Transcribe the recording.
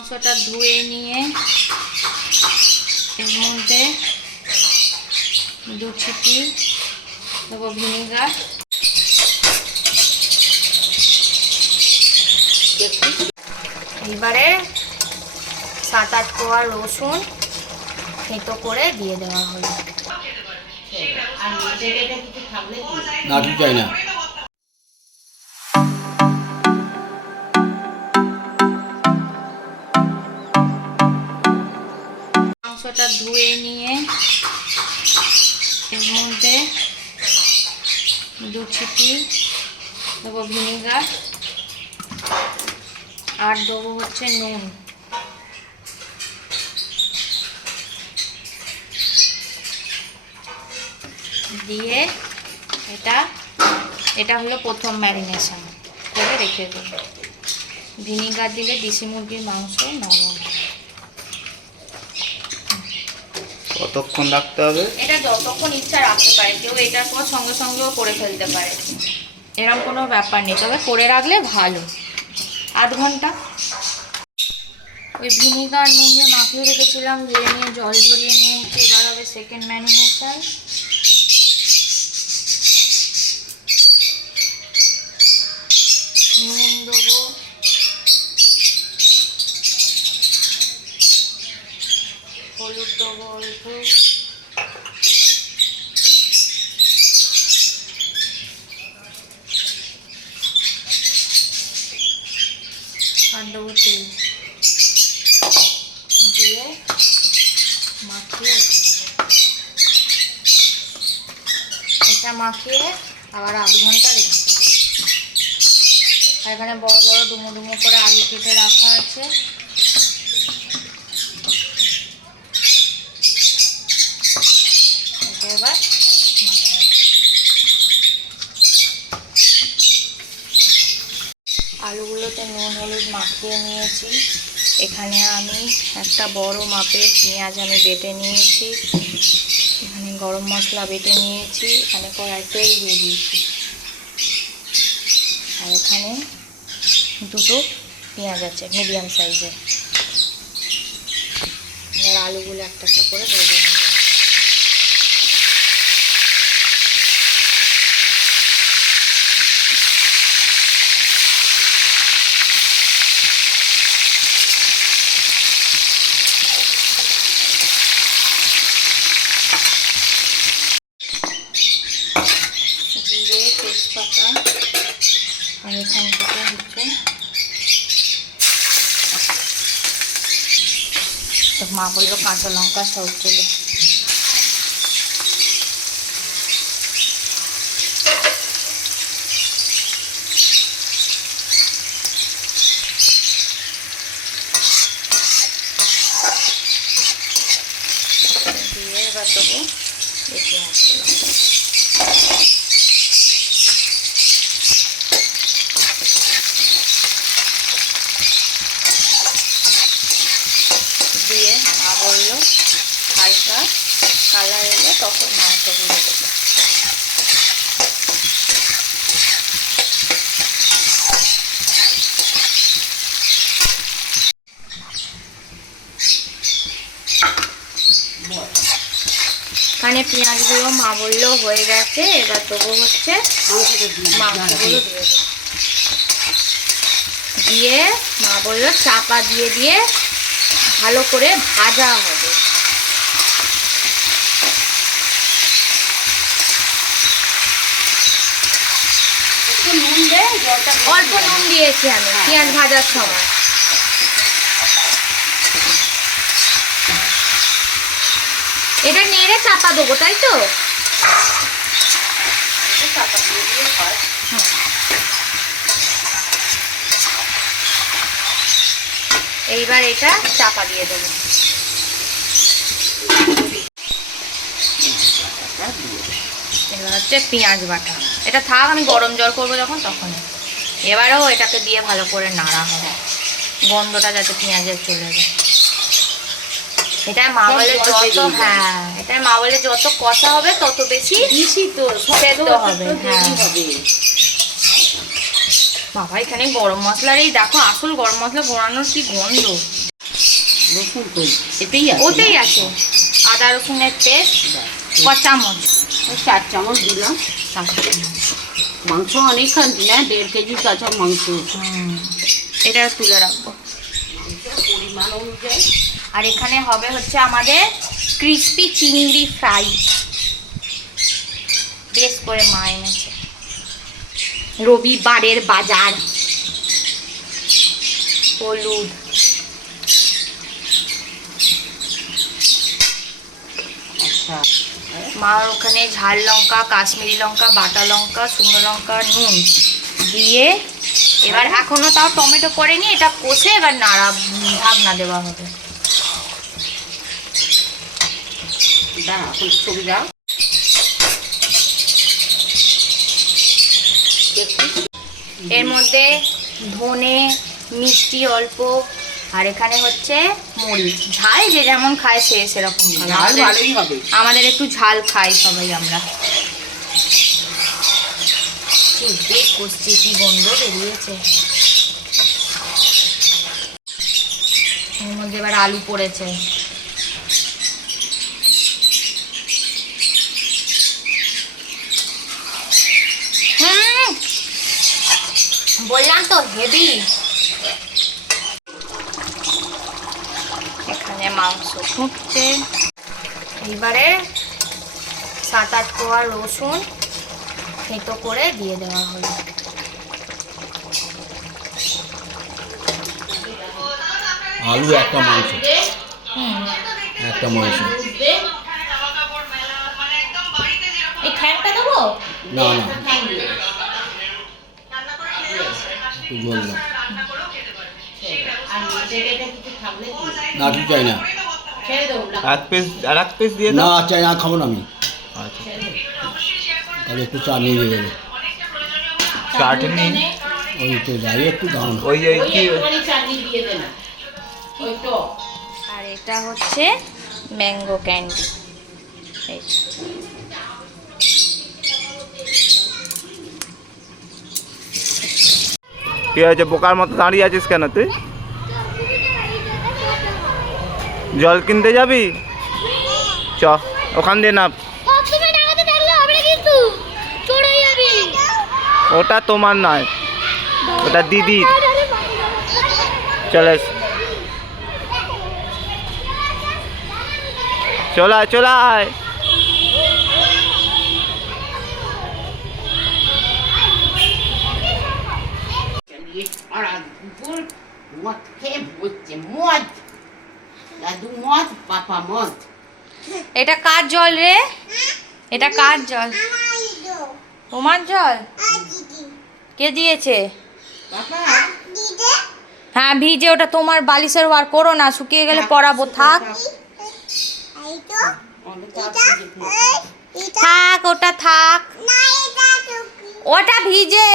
মাংসটা ধুয়ে নিয়ে এর মধ্যে 2 ছিপি দেবো ভিনেগার, এবারে 7-8 কোয়া রসুন থেতো করে দিয়ে দেওয়া হলো। মাংসটা ধুয়ে নিয়ে এর মধ্যে 2 ছিপি দেবো ভিনেগার আর দেবো হচ্ছে নুন। দিয়ে এটা হলো প্রথম ম্যারিনেশন করে রেখে দেবো। ভিনেগার দিলে দেশি মুরগির মাংস নরম। কতক্ষণ রাখতে হবে? এটা যতক্ষণ ইচ্ছা রাখতে পারে, কেউ এটার পর সঙ্গে সঙ্গেও করে ফেলতে পারে, এরকম কোনো ব্যাপার নেই, তবে করে রাখলে ভালো। 8 ঘন্টা ওই ভিনেগার নুন দিয়ে মাখিয়ে রেখেছিলাম, ধুয়ে নিয়ে জল ঝরিয়ে নিয়েছি। এবার হবে সেকেন্ড ম্যারিনেশন। নুন দেবো, হলুদ দেবো অল্প, আর দেবো তেল, দিয়ে মাখিয়ে রেখে দেবো। এটা মাখিয়ে আবার 8 ঘন্টা রেখে দেবো। এখানে বড় বড় ডুমো ডুমো করে আলু কেটে রাখা আছে। এটা এবার আলুগুলোতে নুন হলুদ মাখিয়ে নিয়েছি। এখানে আমি একটা বড় মাপের পেঁয়াজ আমি বেটে নিয়েছি, এখানে গরম মশলা বেটে নিয়েছি, এখানে কড়াই তেল দিয়ে দিয়েছি, আর এখানে 2টো পেঁয়াজ আছে মিডিয়াম সাইজের। এবার আলুগুলো একটা একটা করে ভেজে নেব। জিরে তেজপাতা আর এখান থেকে হচ্ছে মা বললো কাঁচা লঙ্কা সব চলে। দিয়ে এবার দেবো এই পেঁয়াজগুলো। দিয়ে মা বললো হালকা কালার এলে তখন মাংসগুলো দেবো। এখানে পেঁয়াজগুলো মা বললো হয়ে গেছে, এবার দেবো হচ্ছে মাংসগুলো দিয়ে দেবো। দিয়ে মা বললো চাপা দিয়ে দিয়ে ভালো করে ভাজা হবে। অল্প নুন দিয়েছি আমি পেঁয়াজ ভাজার সময়। এটা নেড়ে চাপা দেবো, তাই তো? এইবার এটা চাপা দিয়ে দেবো। এবার হচ্ছে পেঁয়াজ বাটা, এটা থাক, আমি গরম জল করবো যখন তখন। এবারেও এটাকে দিয়ে ভালো করে নাড়া হবে, গন্ধটা যাতে পেঁয়াজের চলে যায়। এটাই মা বলে যত এটাই মা বলে যত কষা হবে তত বেশি তো সেদ্ধ হবে। বাবা এখানে গরম মশলার এই দেখো আসল গরম মশলা ঘোরানোর কি গন্ধ। রসুন কই এতেই আছে? ওতেই আছে আদা রসুনের পেস্ট। ক চামচ? 4 চামচ দিলাম। মাংস অনেক খাচ্ছি না, 1.5 কেজি কাঁচা মাংস। এটা তুলে রাখবো পরিমাণ অনুযায়ী। আর এখানে হবে হচ্ছে আমাদের ক্রিস্পি চিংড়ি ফ্রাই, বেশ করে মা এনেছে, রবিবারের বাজার। হলুদ, আচ্ছা, মার ওখানে ঝাল লঙ্কা, কাশ্মীরি লঙ্কা, বাটা লঙ্কা, শুকনো লঙ্কা, নুন দিয়ে এবার এখনো তাও টমেটো পড়েনি, এটা কষে এবার ঢাকনা দেওয়া হবে। দাঁড়া এখন ছবি দাও। এর মধ্যে ধনে, মিষ্টি অল্প, আর এখানে হচ্ছে মরিচ। ঝাল যে যেমন খায় সে সেরকম খাবে। ঝাল ভালোই হবে। আমাদের একটু ঝাল খাই সবাই আমরা। কষছি, কি গন্ধ বেরিয়েছে। এর মধ্যে এবার আলু পড়েছে। বললাম তো হেভি। এখানে মাংস ফুটছে। এইবারে 7-8 কোয়া রসুন থেঁতো করে দিয়ে দেওয়া হলো। আলু একটা মাংস, একটা মাংস। এই ঠ্যাংটা দেবো? না না, একটু জল দাও। না ঠিক চাই না, আর এক পিস দিয়ে না দাও। চাই না, খাবো না আমি। আচ্ছা, তাহলে একটু চা নিয়ে গেলে চাটনি ওই তো যাই একটু দাও না। ওই কি আর এটা হচ্ছে ম্যাঙ্গো ক্যান্ডি। কি হয়েছে, বোকার মতো দাঁড়িয়ে আছিস কেন তুই? জল কিনতে যাবি? চ ওখান দিয়ে নাপ। ওটা তোমার নয়, ওটা দিদির। চলে চলায় চলায়। মদ খেয়ে বসছে, মদ। দাদু মদ, পাপা মদ। এটা কার জল রে? এটা কার জল? তোমার জল? কে দিয়েছে? পাপা হ্যাঁ ভিজে, ওটা তোমার বালিশের ওয়ার করো না, শুকিয়ে গেলে পরাবো। থাক থাক, ওটা থাক, ওটা ভিজে।